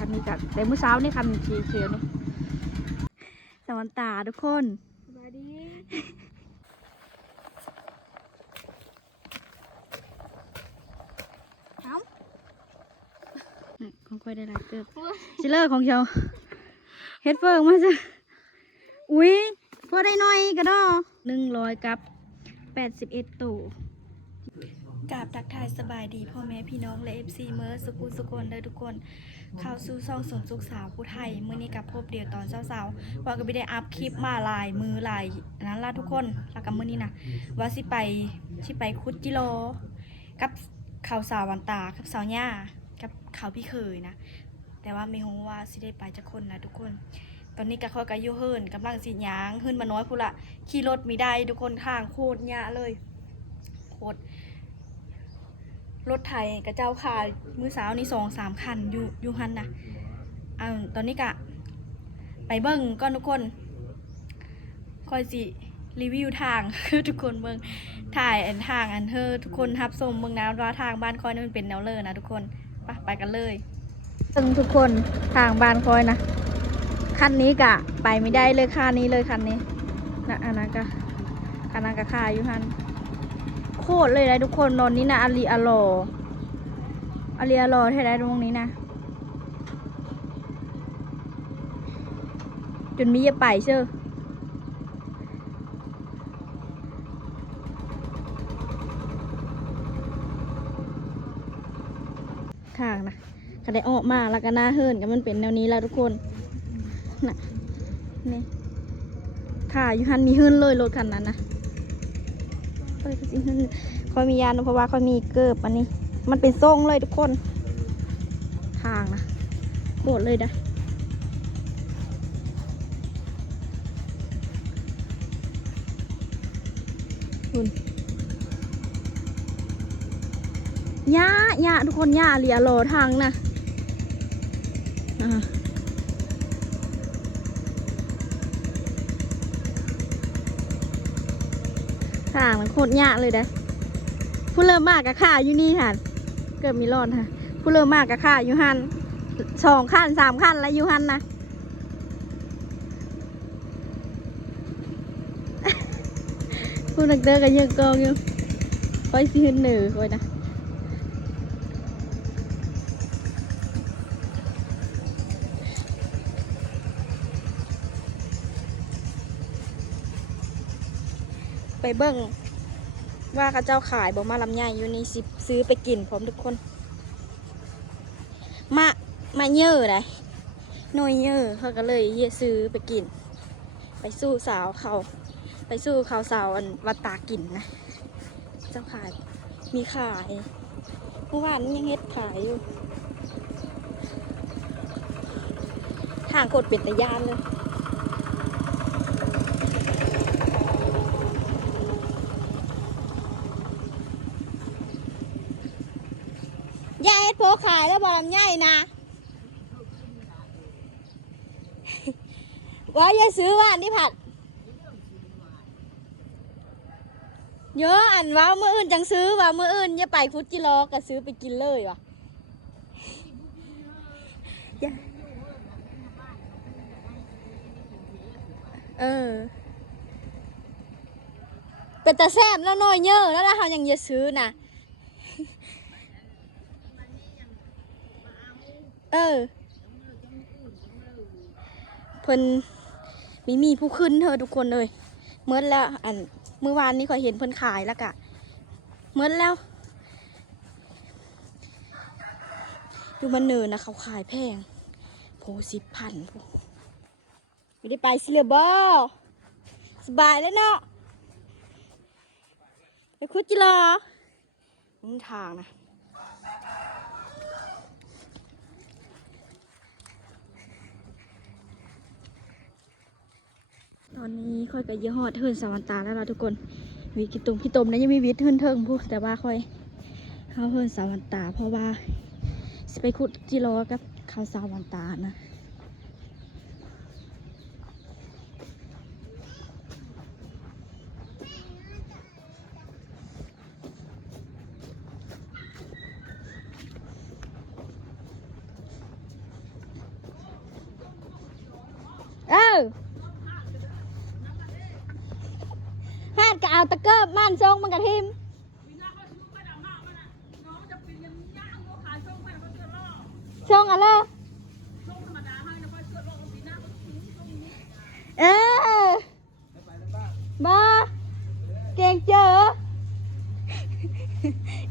คันนี้กันแต่เมื่อเช้านี่คันสีเขียวนี่สวรรค์ตาทุกคนสบายดีเอ้าน่ะของค่อยได้หลายเติบชิเลอร์ของเชาเฮ็ดเฟิงมาจ้ะอุ้ยพอได้หน่อยก็ดอหนึ่งร้อยกับแปดสิบเอ็ดตู่กราบทักทายสบายดีพ่อแม่พี่น้องและเอฟซีเมอร์สกุลสกลเลยทุกคน เข้าสู่ช่องสมสุขสาวผู้ไทยมื้อนี้กับพบเดียวตอนเช้าๆว่าก็ไม่ได้อัพคลิปมาหลายมือหลายนั้นล่ะทุกคนแล้วกับมื้อนี้นะว่าสิไปสิไปคุดกิโล กับข่าวสาววันตากับสาวย่ากับข่าวพี่เคยนะ แต่ว่าไม่รู้ว่าสิได้ไปจักคนนะทุกคน ตอนนี้ก็คอยกับยูเฮิร์นกำลังสิยางขึ้นมาน้อยพูนละขี่รถมีได้ทุกคนทางโคตรยะเลยโคตร รถไทยกับเจ้าค่ะมือสาวนี่สองสามคันอยู่อยู่หันนะอ่าตอนนี้กะ ไปเบิ้งก่อนทุกคนคอยสิรีวิวทางทุกคนเบิ้งถ่ายอันทางอันเธอทุกคนทับชมเบิ้งนะว่าทางบ้านคอยนี่มันเป็นแนวเลอร์นะทุกคนไปไปกันเลยซึ่งทุกคนทางบ้านคอยนะคันนี้กะ ไปไม่ได้เลยค่านี้เลยคันนี้นะอันนั้นก็อันนั้นก็ค่าอยู่ฮัน ตรเลยนะทุกคนนอนนี้นะอาลีอาโลอาลีอาโลเท่าไรตรงนี้นะจนมีจะไปเชื่อทางนะก็ได้ออกมาแล้วก็หน้าเฮิรนก็มันเป็นแนวนี้แล้วทุกคนน่ะนี่ถ่ายอยู่หันมีหื้นเลยรถคันนั้นนะ คอยมียานเพราะว่าคอยมีเกิบอันนี้ มันเป็นทรงเลยทุกคนทางนะโคตรเลยนะคุณหญ้าหญ้าทุกคนหญ้าเลียโลทางนะอ่า ทางมันโคตรยากเลยนะผู้เริ่มมากกับข่าอยู่นี่ค่ะเกิดมีรอดค่ะผู้เริ่มมากกับข่าอยู่หันสองขั้นสามขั้นแล้วอยู่หันนะผู้นักเดินกันยังกองอยู่คอยซื้อหนึ่งคอยนะ เบิ่งว่าเขาเจ้าขายบอกมาลำไยอยู่นี่สิซื้อไปกินพร้อมทุกคน มา มาเยอะเลยหน่อยเยอะเขาก็เลยเยซื้อไปกิน ไปสู้สาวเขา ไปสู้เขาสาวอันวัดตากินนะ เจ้าขายมีขายเมื่อวานนี้ยังเฮ็ดขายอยู่ทางโคตรเป็นตะยานเลย ยายเอ็ด โพขายแล้วบอลำไยนะว่าอย่าซื้อว่านนี่ผัดเยอะอันว่าเมืออื่นจังซื้อว่าเมืออื่นอย่าไปฟุตจิโลก็ซื้อไปกินเลยวะเออเป็นตาแซมแล้วน้อยเยอะแล้วเราเขางอย่าซื้อนะ เออเพิ่นมีมีผู้ขึ้นเธอทุกคนเลยเมื่อแล้วอันเมื่อวานนี้คอยเห็นเพิ่นขายแล้วกะเมื่อแล้วดูมันเนินนะเขาขายแพงโพสิพันไม่ได้ไปสิเลยบอสบายเลยเนาะไปคุดจิรอมึงทางนะ ตอนนี้ ค่อยกับยี่ห้อเทินสวันตาแล้วเราะทุกคนวิกิตุงพี่ตมนะยังมีวิทเทินเทิงพูดแต่ว่าค่อยเข้าเทินสวันตา เพราะว่าสไปขุดจิโร่กับเขาสวันตานะ อฮาดก็เอาตะเกียบม่านทรงมันกระทิม ช่องอะไรเออบ้าเก่งเจอ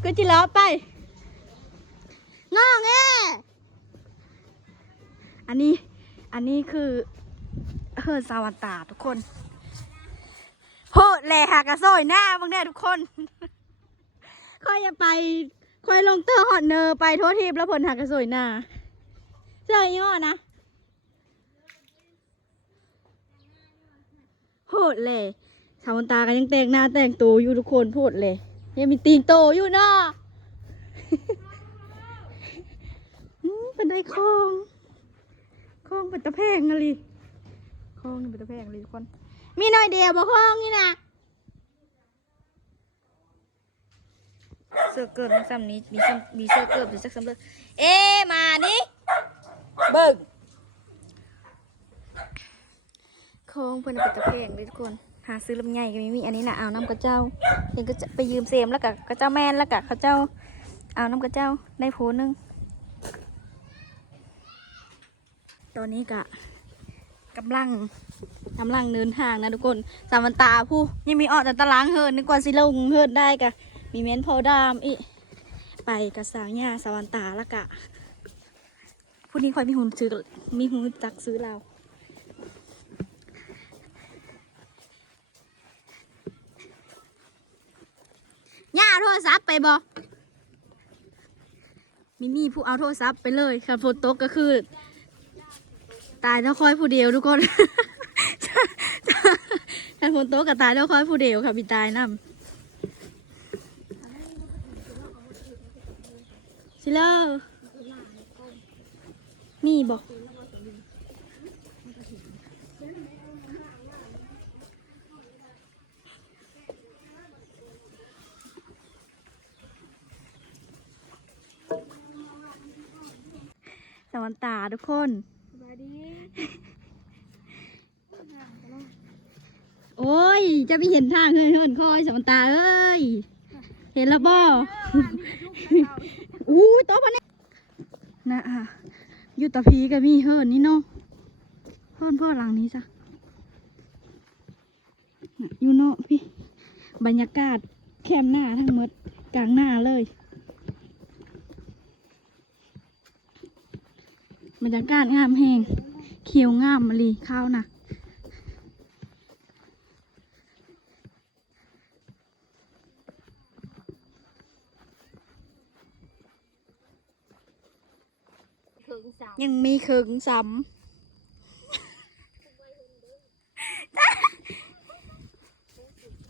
กูจะล้อไปงอแงอันนี้ อันนี้คือเฮิร์สาวันตาทุกคนโพดแหล่หากระซยหน้าบ้างแน่ทุกคนค่อยอย่าไป คอยลงเตอร์ฮอตเนอร์ไปโทษทีบแล้วผลหากกระซอยหน้าเจอย่อนะโพดแหล่สาวันตากันยังแต่งหน้าแต่งตัวอยู่ทุกคนโพดแหล่ยังมีตีนโตอยู่เนาะอืมเป็นไดคลองคลองเป็นตะแพงอะไรคลองเป็นตะแพงเลยทุกคน มีหน่อยเดียวบ่คลองนี่นะ เสื้อเกิบซ้ำนี้มีซ้ำมีเสื้อเกิบหรือสักซ้ำเลยเอ๊ะมานี่เบิ่งคลองเป็นเป็นตะแพงเลยทุกคน หาซื้อลำไยก็ไม่มีอันนี้นะเอาน้ำกระเจ้าเห็นก็จะไปยืมเซมแล้วกับกระเจ้าแม่นแล้วกับเขาเจ้าเอาน้ำกระเจ้าได้โผนึงตอนนี้กะกำลังกำลังเดินทางนะทุกคน สามวันตาผู้ยังมีออกจากตารางเฮิร์นนึกว่าสิลงเฮิร์นได้กะ มีเม้นพอดามอีไปกับสาวหญ้าสววันตาล้วกะผู้นี้คอยมีหุ่นซื้อมีหุ่นจักซื้อเราหญ้าโทรศัพท์ไปบ่มีมีผู้เอาโทรศัพท์ไปเลยค่ะฝนตกก็คือ ตายแล้วคอยผู้เดียวทุกคนถ้าฝนตกก็ตายแล้วคอยผู้เดียวค่ะพี่ตายนำ สิเลอร์มีบอกสวันตาทุกคนโอ้ย จะไปเห็นทางเฮินเฮินคอยสมันตาเอ้ย เห็นแล้วบ่ อู้ยโต๊ะปะเนี่ยนะอะอยู่ตะพีก็มีเฮินนี่เนาะเฮินพ่อหลังนี้จ้ะอยู่เนาะพี่บรรยากาศแคมหน้าทั้งหมดกลางหน้าเลยบรรยากาศงามแหงเขียวงามมะลีข้าวนะถึ งสามยังมีเคิงซ้ำ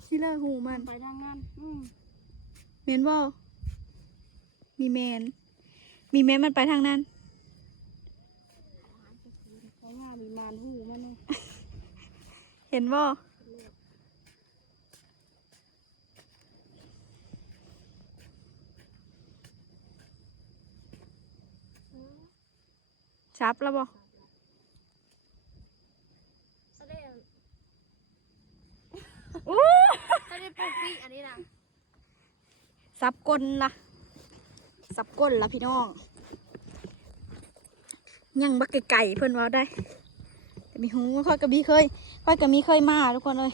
ชิเลอร์หูมันไปทางนั้นอืมเมนบอมีแมน มีแมนมันไปทางนั้นเพราะว่ามีมานหูมันเลยเห็นบ อชับแล้วบอเขาได้อู้เขาได้ปลูกพี่อันนี้นะซับก้นละซับก้นละพี่น้อง ยังบักไก่ๆเพื่อนว่าได้ แต่มีหูค่อยกับมีเคยค่อยกับมีเคยมาทุกคนเลย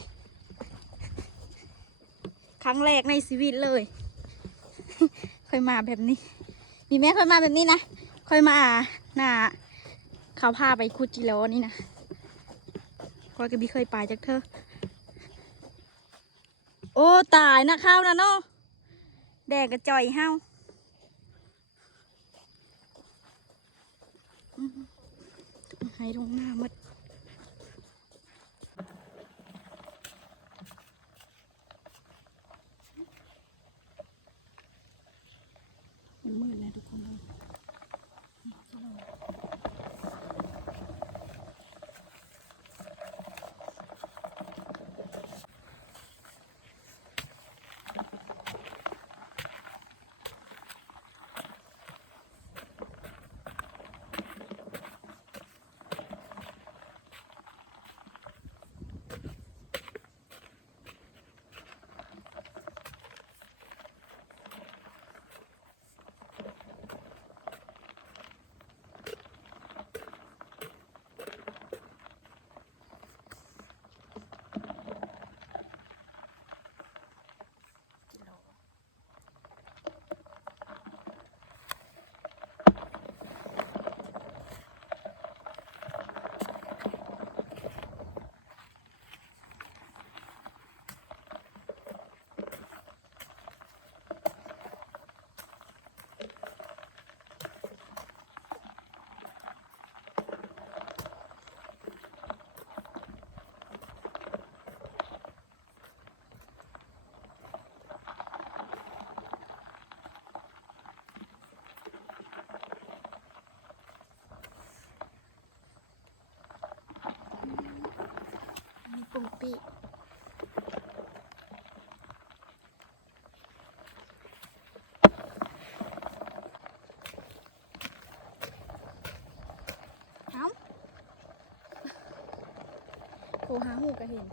ครั้งแรกในชีวิตเลย เคยมาแบบนี้ มีแม่เคยมาแบบนี้นะเคยมาหน้า เขาพาไปคุดจิโร่นี่นะคอยกับมีเคยไปจากเธอ โอ้ตายนะข้าวนะเนาะแดงกระจอยเฮาให้ลงหน้ามดมันมืดแล้วทุกคน หาหูก็เห็น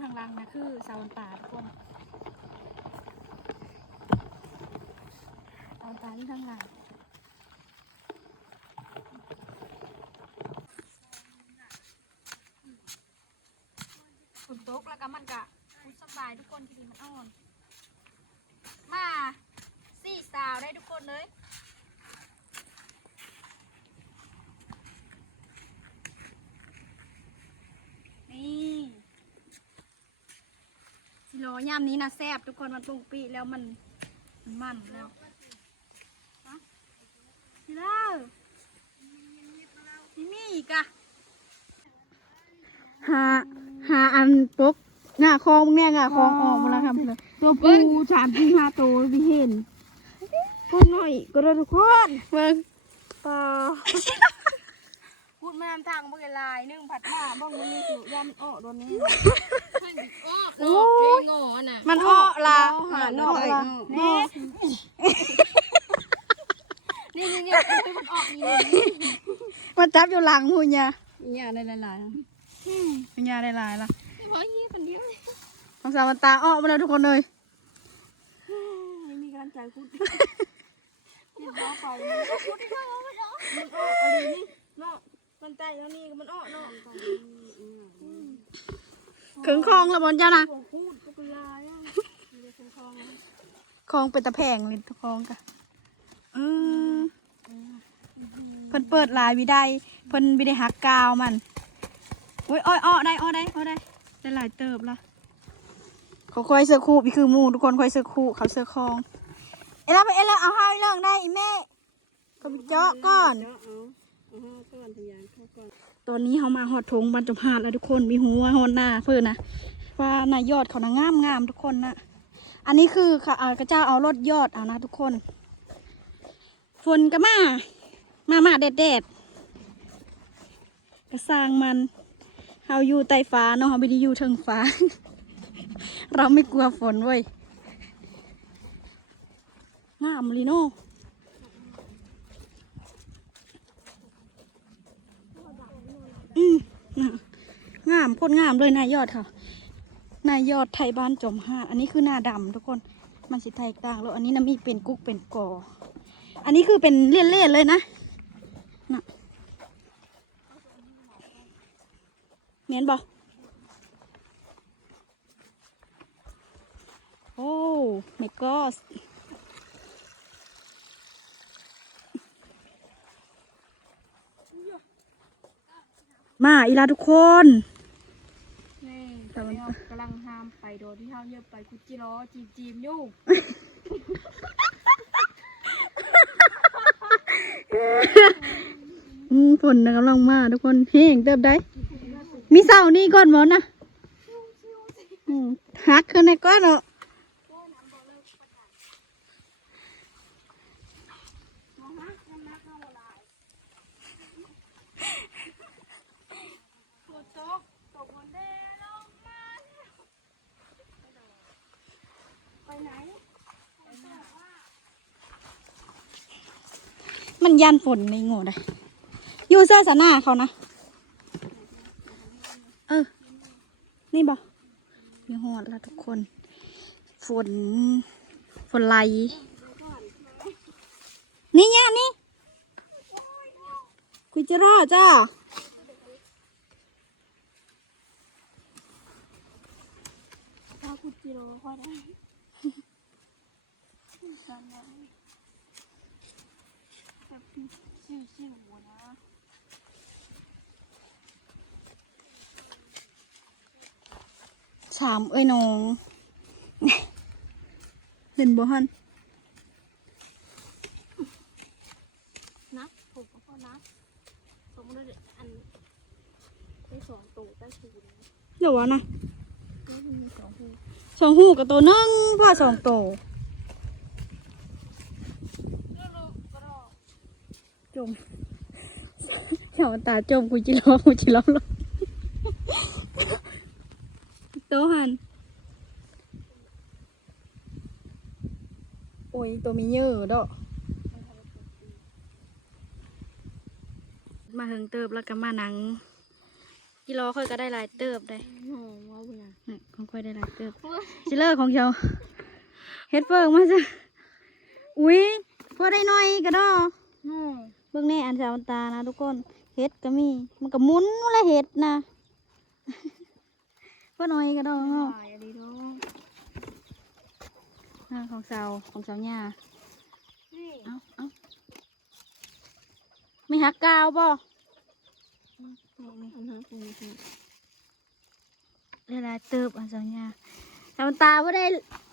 ทางล่างนะคือสาวป่าทุกคนสาวป่าที่ทางล่างฝนตกแล้วก็มันกะสบายทุกคนที่ดีมันอ่อน มาสี่สาวได้ทุกคนเลย นี่สิโล ย่ามนี้นะแซบทุกคนมันปรุงปีแล้วมันมันมันแล้วฮะสิเล่านี่มีอีกอะหาหาอันปกหน้าคลองมึงแน่งอะคลองออกมาแล้วครับเลยตัวปูสามสี่ห้าตัวพี่เห็นพูดหน่อยก็ได้ทุกคนเบิ่งปลา พูดมานำทางเมื่อลายนึ่งผัดมาบ้างมันมีสุยำอ้อโดนนี้โอ้งอน่ะมันอ้อละหาหน่อยนี่นี่นี่นี่มันออกนี่มาจับอยู่หลังหุ่นยานี่อะไรหลายหุ่นยาได้หลายละๆเพราะยี่คนเดียวของสาวมันตาอ้อมาแล้วทุกคนเลยไม่มีการจ่ายคุณนี่บ้าไปมันพูดที่ว่ามันออกมันออกอะไรนี่เนาะ มันใจแล้วนี่มันออเนาะขึงคลองแล้วบอลเจ้านะผมพูดก็ลายอะมีแต่คงคลองเป็นตะแพงเลยคลองกะอืมเพิ่นเปิดลายวิได้เพิ่นวิได้หักกาวมันโอ้ยอ้อยอ้อได้อ้อได้อ้อได้ได้หลายเติบละเขาคอยเสื้อคู่พี่คือหมูทุกคนคอยเสื้อคู่เขาเสื้อคลองเอ้ยแล้วไปเอ้ยแล้วเอาห้าวเรื่องได้อีแม่ก็ไปเจาะก่อน เก่อนทยานเข้าก่อน ตอนนี้เขามาหอดทงบรรจบหาดแล้วทุกคน มีหัวหอดหน้าเพื่อนนะว่านายอดเขานะงามงามทุกคนนะ อันนี้คือค่ะกระเจ้าเอารถยอดเอานะทุกคน ฝนก็มา มามาแดดแดดกระสร้างมันเฮาอยู่ใต้ฟ้าเนาะเฮาไม่ได้อยู่เทิงฟ้า เราไม่กลัวฝนเว้ยงามลีโน่อืมน่ะงามโคตรงามเลยนายยอดค่ะนายยอดไทยบ้านจมห้าอันนี้คือหน้าดำทุกคนมันสิแตกต่างแล้วอันนี้น้ำมีเป็นกุ๊กเป็นกอ อันนี้คือเป็นเลี่ยนๆเลยนะน่ะเมียนบอโอ้เมกอสมาอีลาทุกคน นี่ตอนนี้กำลังห้ามไปโดนที่ห้ามเยอะไปกุจิล้อจีบจีบยุ่งอืมฝนน่ะกำลังมาทุกคนเฮงเติบได้ มีเสานี่ก่อนหมดนะอืมฮักขึ้นในก้อนเนาะ ฝนตกตกบนแดดลงมาไปไหน มันยันฝนในโง่ได้อยู่เสื้อสน้าเขานะ เออ นี่บอกมีหอดแล้วทุกคน ฝน ฝนไหลนี่เนี่ยนี่คุยจะรอจ้ากุจิล้อคอยได้แบบ ชิวชิวหัวนะสามเอ้ยน้องเห็นบ่ฮันนะผมก็พอนะสมมติอันได้สองตัวได้ชูนเดี๋ยววะนะแล้วมีสองหูสองหูกับตัวหนึงพ่อสองตัว ลูกก็รอ จมอย่ามาตาจมกูจิร้อกูจิร้อลยโตวหันโอ้ยตัวมีเยอะดอกมาเฮิงเติบแล้วก็มาหนังกิโลค่อยก็ได้ลายเติบได้ของค่อยได้ลายเติบชิเลอร์ของเชาเฮ็ดเฟิงมาจ้ะอุ้ยพอได้หน่อยก็ดอ บิ่งแน่อันสาวตานะทุกคนเห็ดก็มี มันก็หมุนเลยเห็ดนะก็น้อยก็ดอกเนาะตายอะไรเนาะอ่าของสาวของสาวย่านี่เอาเอาไม่หักกาวบ่อันนั้นอันนี้เวลาเติบอันสาวย่าสาวตาบ่ได้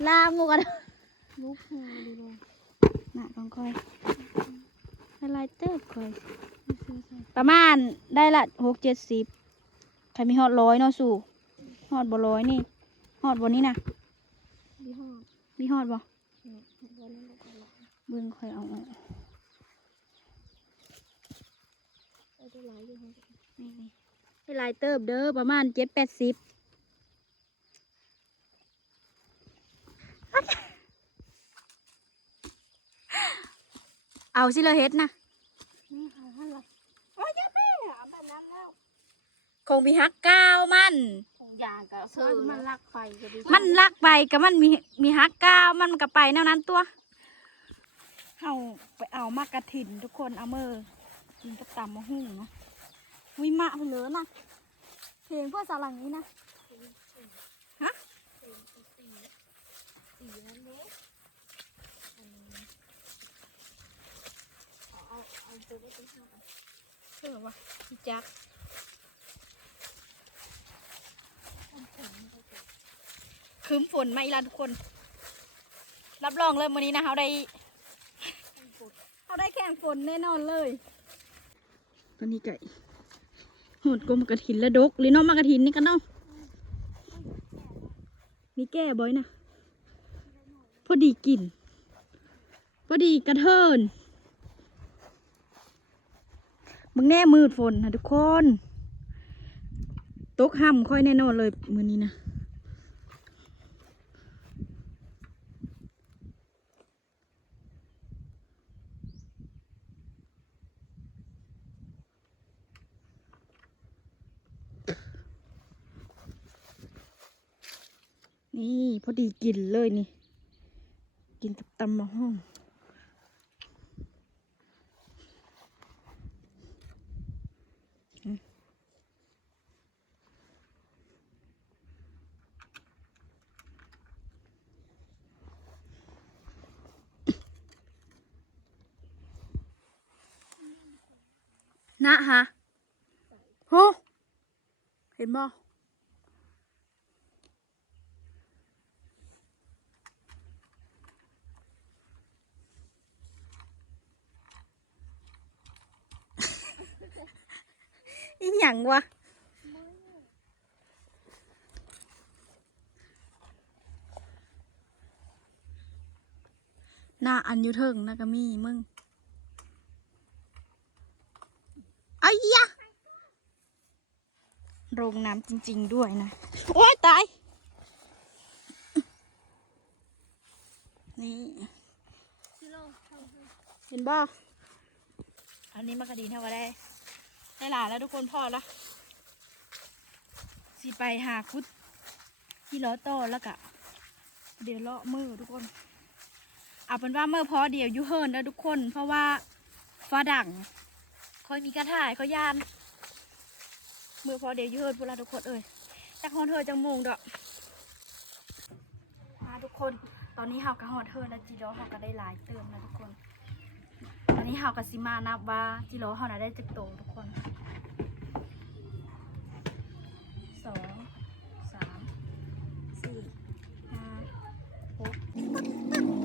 ลามงูกันลูกหอมดีเลยน่ะของค่อยเว ลาเติบค่อยประมาณได้ละหกเจ็ดสิบใครมีฮอดร้อยเนาะสู่ฮอดบ่ร้อยนี่ฮอดบ่นี่นะดีหอมมีฮอดบ่เนี่ยวันนี้เราก็รอเบิ่งค่อยเอาออกไอ้ตัวไหลอยู่ห้องนี่นี่ให้หลายเติบเด้อประมาณเจ็ดแปดสิบ เอาสิเลยเฮ็ดนะนี่ค่ะอะไรโอ้ยแม่แบบนั้นแล้วคงมีฮักก้าวมันของยางกับเสื้อมันลักไปก็ดีมันลักไปกับมันมีมีฮักก้าวมันก็ไปแนวนั้นตัวเอาไปเอามากระถินทุกคนเอามือกินกับตำมะฮุ่งเนาะวิมะไปเลยนะเพลงเพื่อสาหลังนี้นะฮะ สีนั้นเนี้เอา เออาตัวไปที่ห้องเชื่อวะพี่จักคืมฝนมาอีล้วทุกคน รับรองเลยวันนี้นะเขาได้เขาได้แข่งฝนแน่นอนเลย ตอนนี้ไก่หดกลมกระถินและดกหรือน้องมากระถินนี่กันเนาะมีแก้บ่อยนะพอดีกินพอดีกระเทิน มึงแน่มืดฝนนะทุกคนตกห่ำค่อยแน่นอนเลยมือนี้นะนี่พอดีกินเลยนี่ กินกับตำมะฮ่อง นะฮะโหเห็นบ่อีหยังวะหน้าอันยูเทิงนะก็มีมึงไอ้ยะโรงน้ำจริง ๆ ด้วยนะ โอ้ยตาย นี่เห็นบ่อันนี้มากระดีเท่าก็ได้ ได้หลานแล้วทุกคนพ่อละสิไปหาคุด ที่ล้อโตอแล้วกะ เดี๋ยวเลาะมือทุกคน เอาเป็นว่าเมื่อพอเดี๋ยวอยูเฮินแล้วทุกคน เพราะว่าฟ้าดัง คอยมีกระถ่ายเขายานมือพอเดี๋ยวยูเฮิร์นพวกเราทุกคนเอ่ยจากฮอนเธอจังมงดอกมาทุกคนตอนนี้เฮากระฮอนเธอแล้วจีโร่เฮาก็ได้หลายเติมแล้วทุกคน ตอนนี้เฮากับซิมานับว่าที่โลเฮาน่ะได้จักโตทุกคนสองสามสี่ห้าหก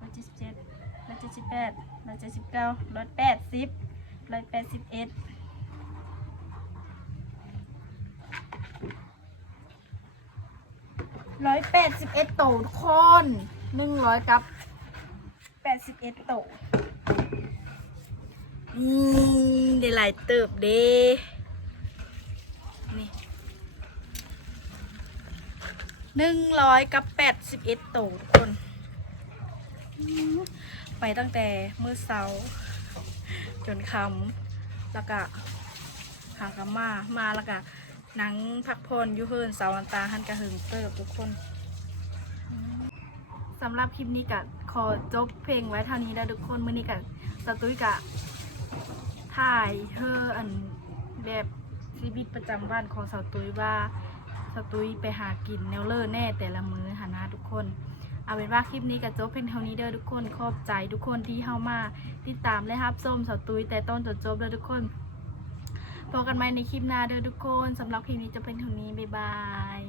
ร้อยเจ็ดสิบเจ็ดร้อยเจ็ดสิบแปดร้อยเจ็ดสิบเก้าร้อยแปดสิบร้อยแปดสิบเอ็ดร้อยแปดสิบ เอ็ดโตทุกคนหนึ่งร้อยกับแปดสิบเอ็ดโตนี่ได้หลายเติบเด้นี่หนึ่งร้อยกับแปดสิบเอ็ดโตทุกคน ไปตั้งแต่มื้อเช้า จนคำแล้วก็หากนมา มาแล้วก็หนังพักผ่อนยู่เฮินเสาวันตาหันกระหึงเติบทุกคน สำหรับคลิปนี้ก็ขอจบเพลงไว้เท่านี้แล้วทุกคนมื้อนี้ก็สตุยกะถ่ายเธออันแบบชีวิตประจำวันของสตุยว่าสตุยไปหากินแนวเลอร์แน่แต่ละมื้อหานะทุกคน เอาเป็นว่าคลิปนี้กับโจ๊เพียงเท่านี้เด้อทุกคนขอบใจทุกคนที่เข้ามาติดตามและรับชมสตุยแต่ต้นจนจบเด้อทุกคนพบกันใหม่ในคลิปหน้าเด้อทุกคนสำหรับคลิปนี้จะเป็นเท่านี้บ๊ายบาย